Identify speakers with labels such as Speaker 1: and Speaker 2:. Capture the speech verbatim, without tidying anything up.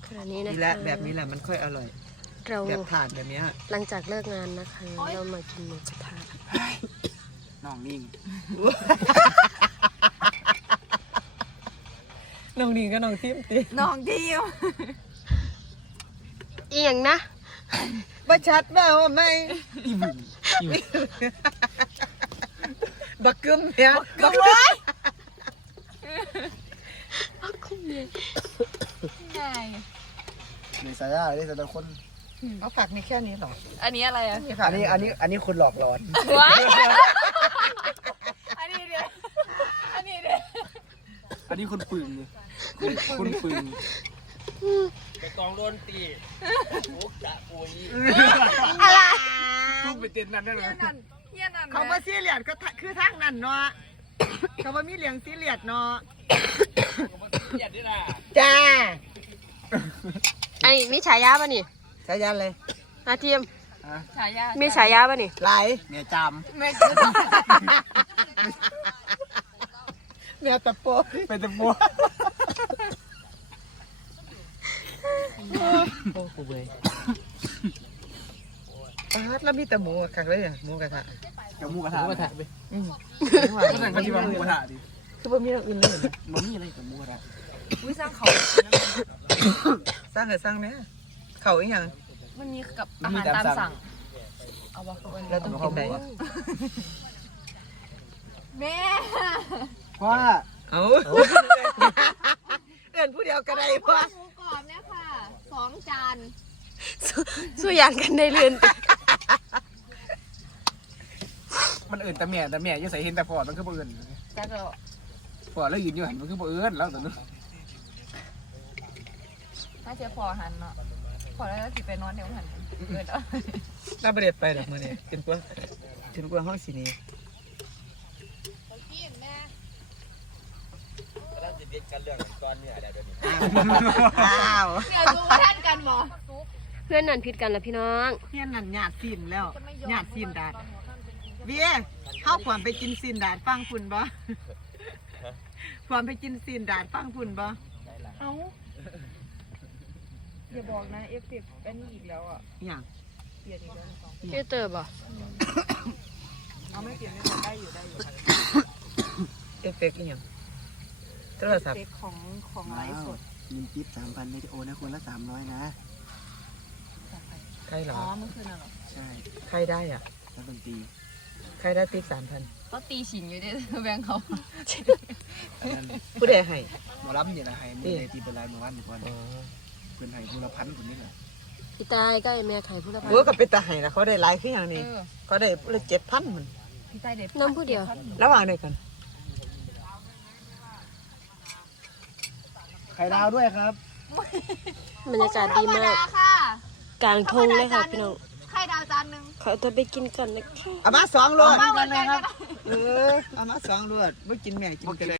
Speaker 1: ขณะนี้นะคะ
Speaker 2: นี่แหละแบบนี้แหละมันค่อยอร่อย
Speaker 1: เรา
Speaker 2: แบบถาดแบบนี้
Speaker 1: หลังจากเลิกงานนะคะเรามากินหมูกระทะ
Speaker 3: น้องนิ่ง
Speaker 2: น้องนี่ก็น้องทิมติ
Speaker 4: น้องทิม
Speaker 1: อีหยังนะ
Speaker 2: บ่ชัดบ่าว่าไม่
Speaker 3: อีบึงอีบึง
Speaker 2: บักกึมเนี่ยบัก
Speaker 4: ไว้ ไง
Speaker 3: ในสายยาเลยแต่ละคน
Speaker 2: เอาผักมีแค่นี้หรอ
Speaker 4: อันนี้อะไรอ่ะ
Speaker 3: อันนี้อันนี้อันนี้คนหลอกหลอน
Speaker 4: ว้ายอันนี้เดียวอันนี้เดียว
Speaker 3: อันนี้คนปึงเลยคนปึง
Speaker 5: ไปกองโดนตีโอ้กะโอ้ย
Speaker 1: อะไร
Speaker 3: ลูกไปเต้นนั่นได้ไหม
Speaker 4: เฮียนั่นเฮียนั่น
Speaker 2: เขาบ่ซีเรียสก็คือทางนั้นเนาะเขาบ่มีเลี้ยงซีเรียสเนาะ
Speaker 5: เกียดด้วยล่ะ
Speaker 2: จ้า
Speaker 1: อันนี้มีฉายาป่ะนี่
Speaker 2: สายันเลย
Speaker 1: นาทีม
Speaker 4: ฉายา
Speaker 1: มีฉายาป่ะนี่
Speaker 2: หลาย
Speaker 3: เนี่ยจาม
Speaker 4: ไม่
Speaker 2: แมวตะโป
Speaker 3: เป็นตะบัว
Speaker 2: โอ้กูเบื่อปาดแล้วมีแต่หมูคักเลยอ่ะหมูกระทะ
Speaker 3: กับหมูกระทะหมูกระทะไป
Speaker 2: อืม
Speaker 3: ก็สั่งกันที่ว่าหมูกระทะดิ
Speaker 2: คือบ่มีอย่างอื่นเลย
Speaker 3: มันมีอะไรกับหมูกระทะ
Speaker 4: อุ้ยสร้างเขา
Speaker 2: สร้างก็สร้างแม่เขาอีหยัง
Speaker 4: มันมีกับอาหารตามสั่งเอาวะเขา
Speaker 2: เราต้องกินได้
Speaker 4: แม่
Speaker 3: ว่า
Speaker 2: เอาเอิ้นผู้เดียวก็ได้พ่อ
Speaker 4: หมูกรอบเนี่ยค่ะสองจาน
Speaker 1: สู้สู้ยานกันได้เรือน
Speaker 3: มันเอื่นแต่แม่แต่แม่ยังใส่เห็นแต่พอมันคือบ่เอื่น
Speaker 4: แต่ก็
Speaker 3: พอแล้วยืนอยู่หันมันคือบ่เอื่นแล้วแต่นู้น
Speaker 4: น่าจะพอหันเนาะพอแล้วก็สิไปนอนเดี๋ยวหันเกินเอา
Speaker 2: เราบ่ได้ไปดอกมื้อนี้จนกว่าจนกว่าห้องสิหนี้
Speaker 5: แล้วจะเด็ดกันเรื่องตอนเนี้ยเดี๋ยวนี้
Speaker 2: อ้าว
Speaker 4: เดี๋ยวดูว่าท่านกันบ่
Speaker 1: เพื่อนนั่นผิดกันแล้วพี่น้อง
Speaker 2: เฮียนนั่นญาติซีนแล้วญาติซีนดาดเบี้ยเฮาควรไปกินซีนดาดฟังพุ่นบ่ควรไปกินซีนดาดฟังพุ่นบ่
Speaker 4: เอ้าอย่าบอกนะเอฟเฟกต์เป็นอีกแล้วอ่ะ
Speaker 2: หยัง
Speaker 4: เปลี่ยนอีกแล้ว
Speaker 1: ชื่อเตอร์บ่
Speaker 4: เอาไม่เปลี่ยนไม่ได้อยู่ได้อยู่
Speaker 2: เอฟเฟกต์อีหยังโทรศัพท์
Speaker 4: เฟกของของไลฟ์สด
Speaker 3: ยินจิ๊บสามพันไม่ได้โอนนะคนละสามร้อยนะ
Speaker 2: ใครเหร
Speaker 4: อ๋
Speaker 2: อ
Speaker 4: อเมื่อคืนน่ะเหรอ
Speaker 3: ใช่
Speaker 2: ใครได้อ่ะ
Speaker 3: แล้วดนตรี
Speaker 2: ใครได้ติ๊กสามพัน
Speaker 4: ก็ตีฉินอยู่ดิแบงค์เขา
Speaker 3: อันนั้น
Speaker 2: ผู้ใดให้
Speaker 3: หมอลำเนี่ยนะให้มือในตีเป็นลายเมื่อวานเมื่อก่อน
Speaker 2: อ๋อ
Speaker 3: เพื่อนให้มูลพันคนนี้แหละ
Speaker 1: พี่ตายก็ไอแม่ไข่ผู้ละพัน
Speaker 2: เว้อก็เป็นตาให้นะเขาได้หลายขึ้นอย่าง
Speaker 4: เอ
Speaker 2: นี้
Speaker 4: อ
Speaker 2: เขาได้ละเจ็ดพันมัน
Speaker 4: พี่ใต้เด็ด
Speaker 1: น้ำผู้เดียว
Speaker 2: ระหว่างใดกัน
Speaker 3: ไข่ดาวด้วยครับ
Speaker 1: บรรยากาศดีมาก
Speaker 4: ค่ะ
Speaker 1: กลางทงเลยค่ะพี่น้อง
Speaker 4: ไข่ดาวจานหนึ่ง
Speaker 1: เขาจะไปกินกันนะคะ
Speaker 2: เอามาสองรวด
Speaker 4: เอาเหมือนกัน
Speaker 2: เออเอามาสองรวดไม่กินแม่กินกันเลย